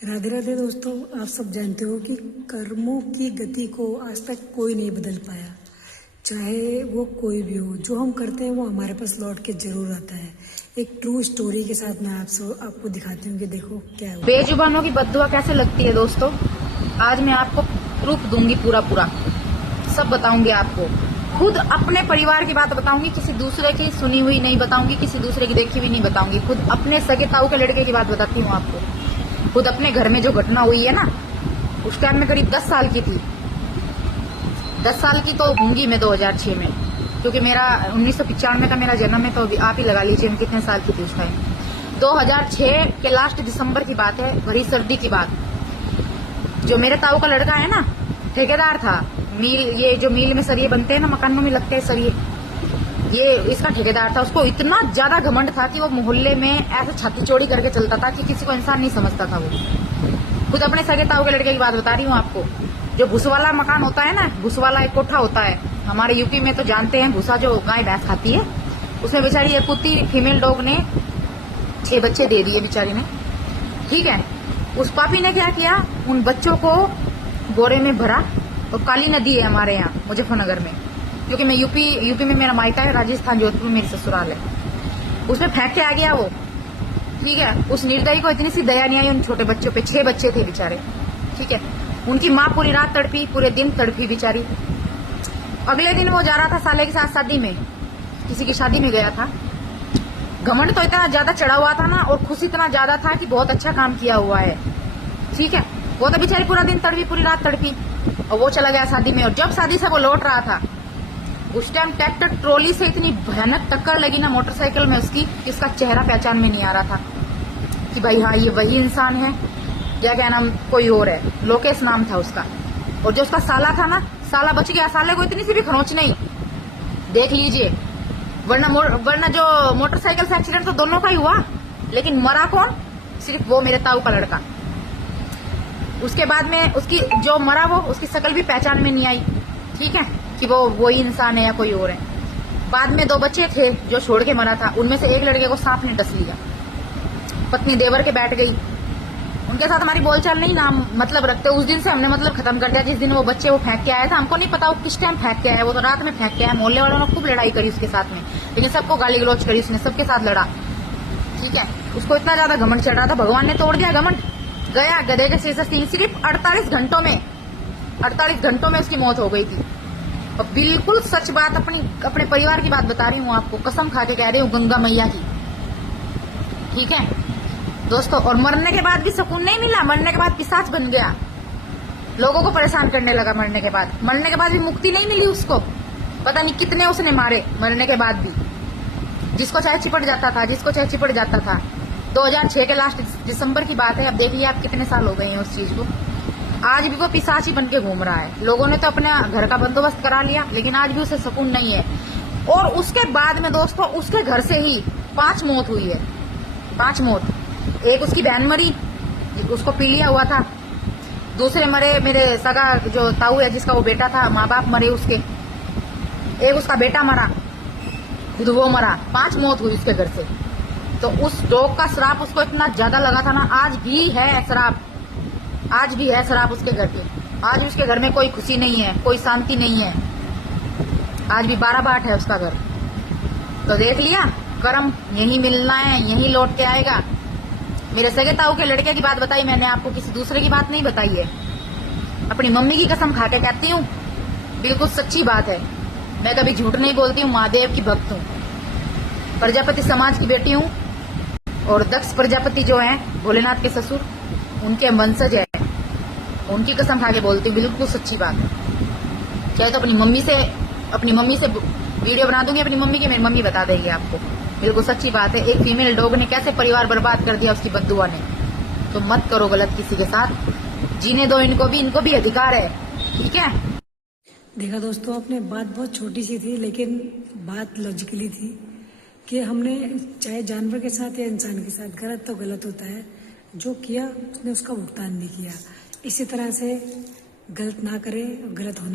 राधे राधे दोस्तों, आप सब जानते हो कि कर्मों की गति को आज तक कोई नहीं बदल पाया। चाहे वो कोई भी हो, जो हम करते हैं वो हमारे पास लौट के जरूर आता है। एक ट्रू स्टोरी के साथ मैं आपको दिखाती हूँ कि देखो क्या है। बेजुबानों की बद्दुआ कैसे लगती है दोस्तों, आज मैं आपको प्रूफ दूंगी, पूरा सब बताऊंगी आपको। खुद अपने परिवार की बात बताऊंगी, किसी दूसरे की सुनी हुई नहीं बताऊंगी, किसी दूसरे की देखी हुई नहीं बताऊंगी। खुद अपने सगे ताऊ के लड़के की बात बताती हूँ आपको। खुद अपने घर में जो घटना हुई है ना, उस टाइम में करीब 10 साल की थी। 10 साल की तो होंगी मैं 2006 में, क्योंकि मेरा 1995 का मेरा जन्म है, तो अभी आप ही लगा लीजिए मैं कितने साल की थी उस टाइम। 2006 के लास्ट दिसंबर की बात है, भरी सर्दी की बात। जो मेरे ताऊ का लड़का है ना, ठेकेदार था मील, ये जो मील में सरिये बनते हैं ना, मकानों में लगते हैं सरिये, ये इसका ठेकेदार था। उसको इतना ज्यादा घमंड था कि वो मोहल्ले में ऐसे छाती चौड़ी करके चलता था कि किसी को इंसान नहीं समझता था वो। खुद अपने सगे ताऊ के लड़के की बात बता रही हूँ आपको। जो भूसवाला मकान होता है ना, भूसवाला एक कोठा होता है हमारे यूपी में, तो जानते हैं भूसा जो गाय भैंस खाती है, उसमें बेचारी एक कुत्ती फीमेल डॉग ने 6 बच्चे दे दिए बेचारी ने। ठीक है, उस पापी ने क्या किया, उन बच्चों को बोरे में भरा, और काली नदी है हमारे यहाँ मुजफ्फरनगर में, क्योंकि मैं यूपी में मेरा मायका है, राजस्थान जोधपुर में मेरी ससुराल है, उसमें फेंक के आ गया वो। ठीक है, उस निर्दयी को इतनी सी दया नहीं आई उन छोटे बच्चों पे। 6 बच्चे थे बेचारे। ठीक है, उनकी माँ पूरी रात तड़पी, पूरे दिन तड़पी बेचारी। अगले दिन वो जा रहा था साले के साथ शादी में, किसी की शादी में गया था। घमंड तो इतना ज्यादा चढ़ा हुआ था ना, और खुशी इतना ज्यादा था कि बहुत अच्छा काम किया हुआ है। ठीक है, वो तो बेचारी पूरा दिन तड़पी, पूरी रात तड़पी, और वो चला गया शादी में। और जब शादी से वो लौट रहा था, उस टाइम ट्रैक्टर ट्रॉली से इतनी भयानक टक्कर लगी ना मोटरसाइकिल में उसकी, कि इसका चेहरा पहचान में नहीं आ रहा था कि भाई हाँ ये वही इंसान है या क्या नाम कोई और है। लोकेश नाम था उसका। और जो उसका साला था ना, साला बच गया, साले को इतनी सी भी खरोंच नहीं, देख लीजिए। वरना जो मोटरसाइकिल से एक्सीडेंट तो दोनों का ही हुआ, लेकिन मरा कौन, सिर्फ वो मेरे ताऊ का लड़का। उसके बाद में उसकी जो मरा वो, उसकी शक्ल भी पहचान में नहीं आई। ठीक है, कि वो वही इंसान है या कोई और है। बाद में 2 बच्चे थे जो छोड़ के मरा था, उनमें से एक लड़के को सांप ने डस लिया। पत्नी देवर के बैठ गई, उनके साथ हमारी बोलचाल नहीं, नाम मतलब रखते। उस दिन से हमने मतलब खत्म कर दिया। जिस दिन वो बच्चे वो फेंक के आया था, हमको नहीं पता वो किस टाइम फेंक के आया, वो तो रात में फेंक के आया। मोहल्ले वालों ने खूब लड़ाई करी उसके साथ में, लेकिन सबको गाली गलौज करी उसने, सबके साथ लड़ा। ठीक है, उसको इतना ज्यादा घमंड चढ़ रहा था, भगवान ने तोड़ दिया घमंड। गया गधे के सिर से, सिर्फ 48 घंटों में उसकी मौत हो गई थी। और बिल्कुल सच बात, अपने परिवार की बात बता रही हूँ आपको, कसम खा के कह रही हूँ गंगा मैया की। ठीक है दोस्तों, और मरने के बाद भी सुकून नहीं मिला। मरने के बाद पिशाच बन गया, लोगों को परेशान करने लगा। मरने के बाद भी मुक्ति नहीं मिली उसको। पता नहीं कितने उसने मारे मरने के बाद भी, जिसको चाहे चिपट जाता था। 2006 के लास्ट दिसंबर की बात है। अब देखिए आप कितने साल हो गए हैं उस चीज को। आज भी वो पिशाची बन के घूम रहा है। लोगों ने तो अपने घर का बंदोबस्त करा लिया, लेकिन आज भी उसे सुकून नहीं है। और उसके बाद में दोस्तों, उसके घर से ही 5 मौत हुई है। 5 मौत। एक उसकी बहन मरी, उसको पी लिया हुआ था। दूसरे मरे मेरे सगा जो ताऊ है, जिसका वो बेटा था, माँ बाप मरे उसके। एक उसका बेटा मरा, खुद वो मरा। 5 मौत हुई उसके घर से। तो उस डॉग का श्राप उसको इतना ज्यादा लगा था ना, आज भी है श्राप उसके घर के। आज उसके घर में कोई खुशी नहीं है, कोई शांति नहीं है। आज भी 12 बाट है उसका घर। तो देख लिया, कर्म यही मिलना है, यही लौट के आएगा। मेरे सगे ताऊ के लड़के की बात बताई मैंने आपको, किसी दूसरे की बात नहीं बताई है। अपनी मम्मी की कसम खा के कहती हूँ, बिल्कुल सच्ची बात है। मैं कभी झूठ नहीं बोलती हूँ। महादेव की भक्त हूँ, प्रजापति समाज की बेटी हूँ, और दक्ष प्रजापति जो है भोलेनाथ के ससुर, उनके वंशज है। उनकी कसम खा के बोलती हूँ, बिल्कुल सच्ची बात है। चाहे तो अपनी मम्मी से वीडियो बना दूंगी अपनी मम्मी की, मेरी मम्मी बता देगी आपको। बिल्कुल सच्ची बात है। एक फीमेल डॉग ने कैसे परिवार बर्बाद कर दिया उसकी बद्दुआ ने। तो मत करो गलत किसी के साथ, जीने दो इनको भी अधिकार है। ठीक है, देखा दोस्तों, आपने बात बहुत छोटी सी थी, लेकिन बात लॉजिकली थी कि हमने चाहे जानवर के साथ या इंसान के साथ, गलत तो गलत होता है। जो किया उसने उसका भुगतान भी किया। इसी तरह से गलत ना करें, गलत होने